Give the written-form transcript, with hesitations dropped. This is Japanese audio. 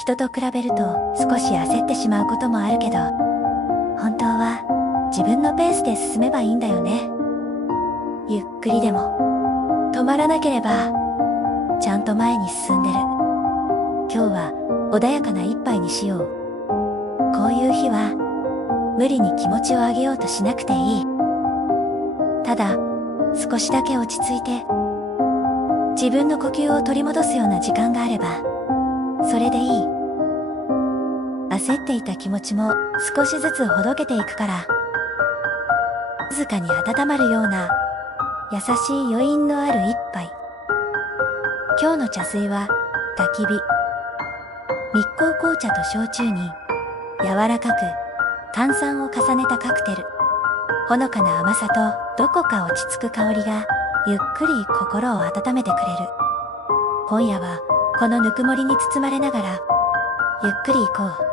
人と比べると少し焦ってしまうこともあるけど、本当は自分のペースで進めばいいんだよね。ゆっくりでも、止まらなければ、ちゃんと前に進んでる。今日は穏やかな一杯にしよう。こういう日は、無理に気持ちを上げようとしなくていい。ただ、少しだけ落ち着いて、自分の呼吸を取り戻すような時間があれば、それでいい。焦っていた気持ちも少しずつほどけていくから、静かに温まるような優しい余韻のある一杯。今日の茶水は焚き火。日光紅茶と焼酎に柔らかく炭酸を重ねたカクテル。ほのかな甘さとどこか落ち着く香りがゆっくり心を温めてくれる。今夜はこのぬくもりに包まれながらゆっくり行こう。